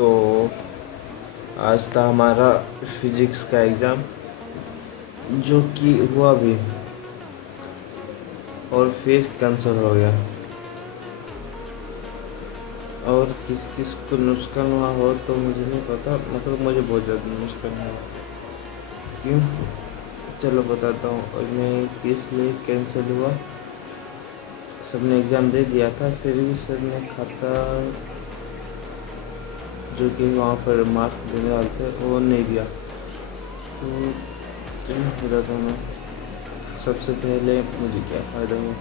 तो आज था हमारा फिजिक्स का एग्ज़ाम, जो कि हुआ भी और फिर कैंसिल हो गया। और किस किस को नुकसान हुआ हो तो मुझे नहीं पता, मतलब मुझे बहुत ज़्यादा नुकसान हुआ। क्यों? चलो बताता हूँ। और मैं किस लिए कैंसिल हुआ। सबने एग्ज़ाम दे दिया था, फिर भी सर ने खाता जो कि वहाँ पर मार्क देने वाले थे वो नहीं दिया। तो चलो बताता हूँ मैं। सबसे पहले मुझे क्या फ़ायदा हुआ।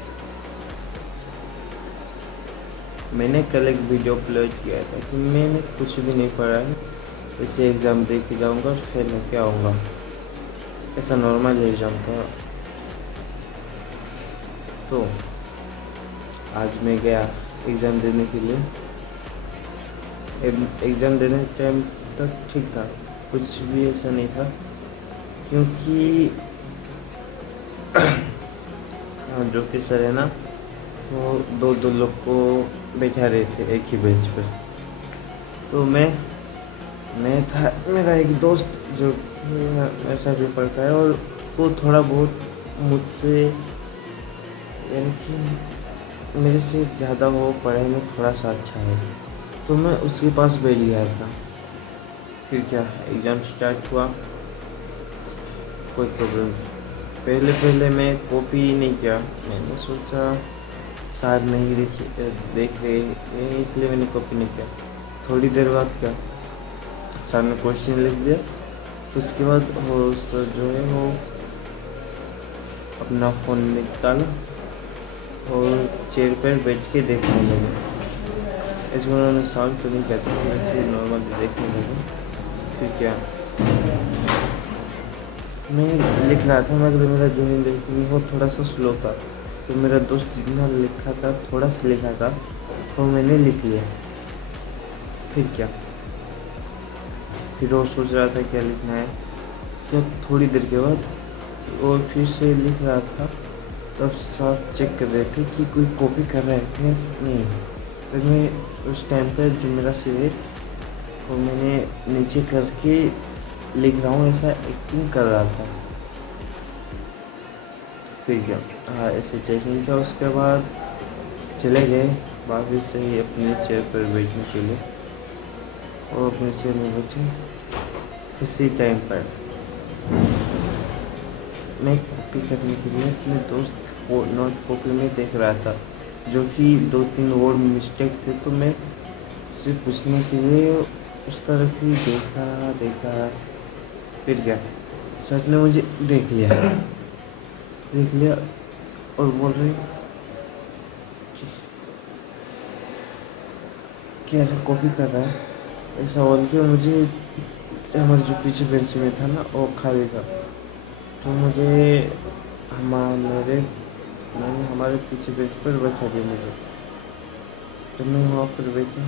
मैंने कल एक वीडियो अपलोड किया था कि मैंने कुछ भी नहीं पढ़ा है, इसे एग्ज़ाम दे के जाऊँगा और फेल होके आऊँगा। ऐसा नॉर्मल एग्ज़ाम था। तो आज मैं गया एग्ज़ाम देने के लिए। एग्ज़ाम देने टाइम तक ठीक था, कुछ भी ऐसा नहीं था, क्योंकि जो कि सर है ना, वो दो लोग को बैठा रहे थे एक ही बेंच पर। तो मैं था, मेरा एक दोस्त जो ऐसा भी पढ़ता है और वो थोड़ा बहुत मुझसे, यानी कि मेरे से ज़्यादा वो पढ़ाई में थोड़ा सा अच्छा है, तो मैं उसके पास बैठ गया था। फिर क्या, एग्ज़ाम स्टार्ट हुआ, कोई प्रॉब्लम नहीं। पहले मैं कॉपी नहीं किया। मैंने सोचा शायद नहीं देख रहे हैं, इसलिए मैंने कॉपी नहीं किया। थोड़ी देर बाद क्या, सर ने क्वेश्चन लिख दिया। उसके बाद वो सर जो है वो अपना फ़ोन निकाला और चेयर पर बैठ के देखने लगे। ऐसे उन्होंने सॉल्व तो नहीं किया था, वैसे नॉर्मल देखने लगे। फिर क्या, मैं लिख रहा था, मगर मेरा जो है लिखने वो थोड़ा सा स्लो था। तो मेरा दोस्त जितना लिखा था, थोड़ा सा लिखा था, वो मैंने लिख लिया। फिर क्या, फिर वो सोच रहा था क्या लिखना है। क्या थोड़ी देर के बाद और फिर से लिख रहा था। तब सर चेक कर रहे थे कि कोई कॉपी कर रहा है क्या नहीं। तो मैं उस टाइम पर जो मेरा सिर है वो मैंने नीचे करके लिख रहा हूँ, ऐसा एक्टिंग कर रहा था। फिर क्या, हाँ ऐसे चेकिंग किया। उसके बाद चले गए वापस से ही अपने चेयर पर बैठने के लिए, और अपने चेयर में बैठे। उसी टाइम पर मैं कॉपी करने के लिए अपने दोस्त को नोट कॉपी में देख रहा था, जो कि 2-3 वर्ड मिस्टेक थे। तो मैं उसे पूछने के लिए उस तरफ ही देखा। फिर क्या, सर ने मुझे देख लिया और बोल रहे कि ऐसा कॉपी कर रहा है। ऐसा बोल के मुझे, हमारे जो पीछे बेंच में था ना वो खाली था, तो मैंने हमारे पीछे बेंच पर बैठा दिया मुझे। तो मैं वहाँ पर बैठा,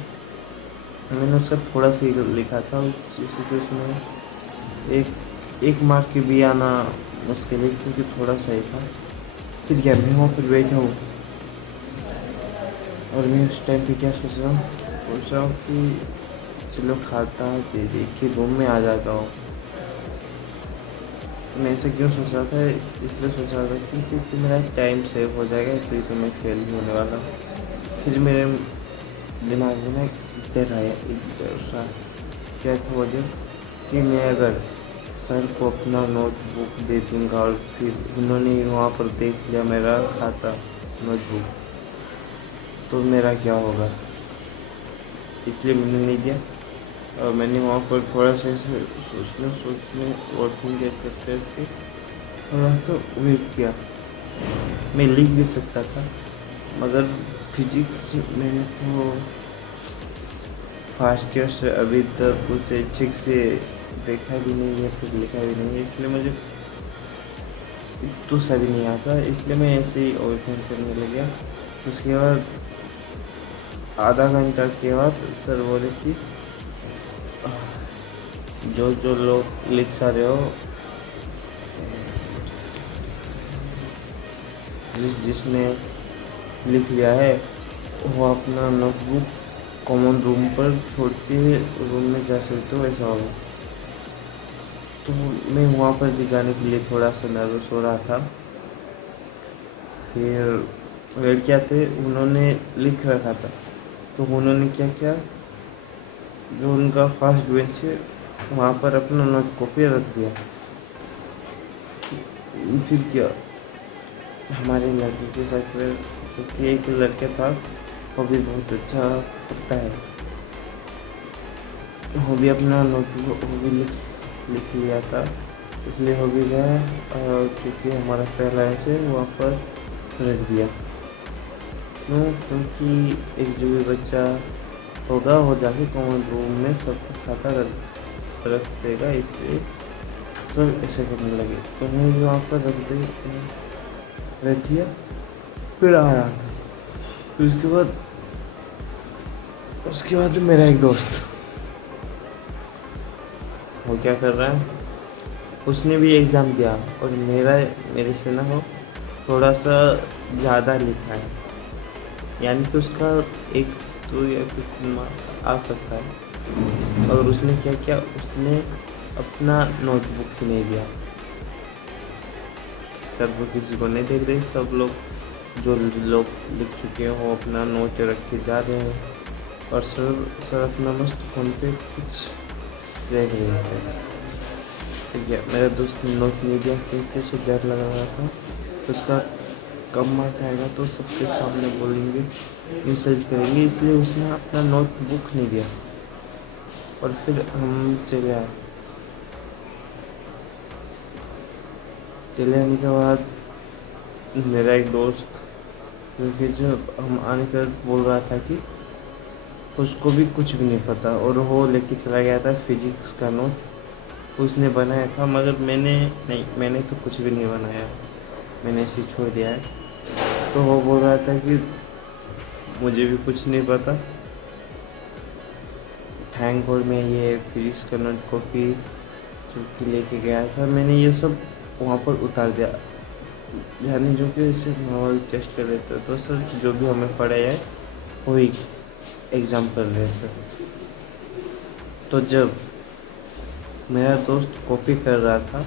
मैंने उसका थोड़ा सा ही लिखा था, जैसे कि उसमें एक मार्क की भी आना मुश्किल है, क्योंकि थोड़ा सा ही था। फिर क्या, मैं वहाँ पर बैठा हूँ और मैं उस टाइम पे क्या सोच रहा हूँ कि चलो खाता दे के रूम में आ जाता हूँ। मैं ऐसे क्यों सोच रहा था, इसलिए सोच रहा था कि क्योंकि मेरा टाइम सेव हो जाएगा, इसलिए तो मैं फेल नहीं होने वाला। फिर मेरे दिमाग में ना डर आया, एक डर सा। क्या था वो डर, कि मैं अगर सर को अपना नोटबुक दे दूँगा और फिर उन्होंने वहाँ पर देख लिया मेरा खाता नोटबुक, तो मेरा क्या होगा। इसलिए मैंने नहीं दिया। और मैंने वहाँ पर थोड़ा सा सोचने और थिंक करते थोड़ा सा वेट किया। मैं लिख भी सकता था, मगर फिजिक्स मैंने तो फर्स्ट ईयर से अभी तक उसे ठीक से देखा भी नहीं है, फिर लिखा भी नहीं है, इसलिए मुझे तो सा भी नहीं आता। इसलिए मैं ऐसे ही ओवर थिंक करने लग गया। उसके बाद आधा घंटा के बाद सर बोले कि जो लोग लिख सा रहे हो, जिसने लिख लिया है वो अपना नोटबुक कॉमन रूम पर छोड़ के रूम में जा सकते हो, ऐसा होगा। तो मैं वहाँ पर भी जाने के लिए थोड़ा सा नर्वस हो रहा था। फिर लड़कियाँ थे, उन्होंने लिख रखा था, तो उन्होंने क्या किया, जो उनका फर्स्ट बेंच है वहाँ पर अपना नोट कॉपी रख दिया। फिर क्या, हमारे लड़के के साथ में जो कि एक लड़का था, वो भी बहुत अच्छा पढ़ता है, वो भी अपना नोटबुक वो भी लिख लिया था, इसलिए हो भी गया। क्योंकि हमारा पहला बेंच है वहाँ पर रख दिया। क्यों? क्योंकि एक जो भी बच्चा होगा वो जाके कॉमन रूम में सबका खाता रख देगा, इसलिए सब ऐसे करने लगे। तो मैं भी वहाँ पर रख दिया। फिर आ रहा था, फिर उसके बाद मेरा एक दोस्त, वो क्या कर रहा है, उसने भी एग्ज़ाम दिया और मेरे से ना हो थोड़ा सा ज़्यादा लिखा है, यानी कि उसका एक तो या कुछ मार्क आ सकता है। और उसने क्या किया, उसने अपना नोटबुक ही नहीं दिया। सर वो किसी को नहीं देख रहे, सब लोग जो लोग लिख चुके हैं वो अपना नोट रख के जा रहे हैं, और सर अपना मस्त फ़ोन पे कुछ देख रहे थे। ठीक है, मेरा दोस्त ने नोट नहीं दिया क्योंकि उसे डर लग रहा था तो उसका कम मार्क आएगा तो सबके सामने बोलेंगे, इंसल्ट करेंगे, इसलिए उसने अपना नोटबुक नहीं दिया। और फिर हम चले आने के बाद मेरा एक दोस्त, क्योंकि जब हम आने के बाद बोल रहा था कि उसको भी कुछ भी नहीं पता, और वो लेके चला गया था फिजिक्स का नोट, उसने बनाया था, मगर मैंने तो कुछ भी नहीं बनाया, मैंने ऐसे छोड़ दिया है। तो वो बोल रहा था कि मुझे भी कुछ नहीं पता, थैंक गॉड मैं ये फिजिक्स का नोट कॉपी जो कि लेके गया था, मैंने ये सब वहाँ पर उतार दिया। यानी जो कि ऐसे नॉर्मल टेस्ट कर रहे थे, तो सर जो भी हमें पढ़ाया है वही एग्ज़ाम कर रहे थे। तो जब मेरा दोस्त कॉपी कर रहा था,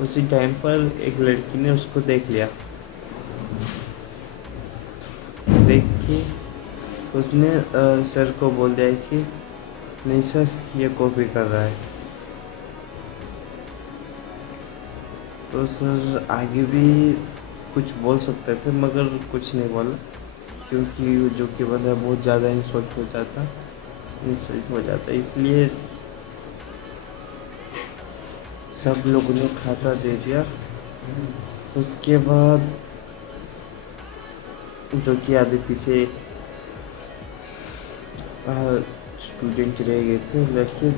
उसी टाइम पर एक लड़की ने उसको देख लिया। देख के उसने सर को बोल दिया कि नहीं सर, ये कॉपी कर रहा है। तो सर आगे भी कुछ बोल सकते थे, मगर कुछ नहीं बोला, क्योंकि जो कि बंदा बहुत ज़्यादा इंसल्ट हो जाता, इसलिए सब लोगों ने खाता दे दिया। उसके बाद जो कि आगे पीछे स्टूडेंट रह गए थे लड़के,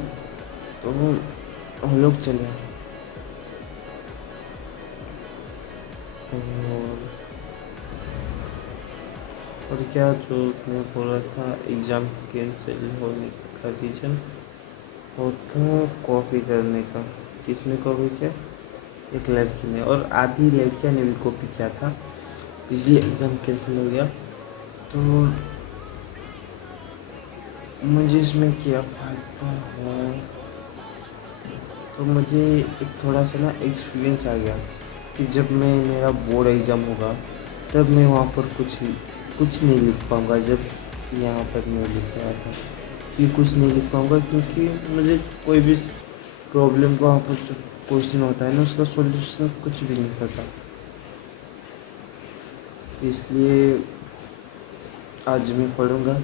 तो हम लोग चले। और क्या, जो मैं बोल रहा था एग्ज़ाम कैंसिल होने का रीज़न वो था कॉपी करने का। किसने कॉपी किया? एक लड़की ने, और आधी लड़कियां ने भी कॉपी किया था, इसलिए एग्ज़ाम कैंसिल हो गया। तो मुझे इसमें क्या फ़ायदा है, तो मुझे एक थोड़ा सा ना एक्सपीरियंस आ गया कि जब मेरा बोर्ड एग्ज़ाम होगा तब मैं वहाँ पर कुछ नहीं लिख पाऊँगा, जब यहाँ पर मैं लिख रहा था कि कुछ नहीं लिख पाऊँगा, क्योंकि मुझे कोई भी प्रॉब्लम का वहाँ पर जो क्वेश्चन होता है ना, उसका सॉल्यूशन कुछ भी नहीं पता। इसलिए आज मैं पढ़ूँगा,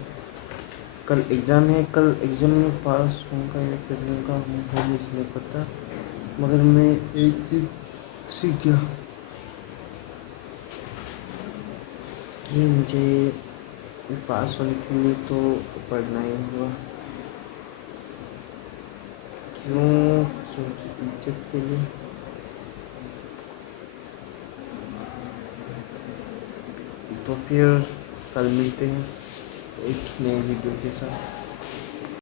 कल एग्ज़ाम है, कल एग्ज़ाम में पास होऊंगा या फिर होऊंगा वो मुझे नहीं पता, मगर मैं एक चीज़ सीख गया कि मुझे पास होने के लिए तो पढ़ना ही होगा। क्यों? क्योंकि इज्जत के लिए। तो फिर कल मिलते हैं एक नए वीडियो के साथ।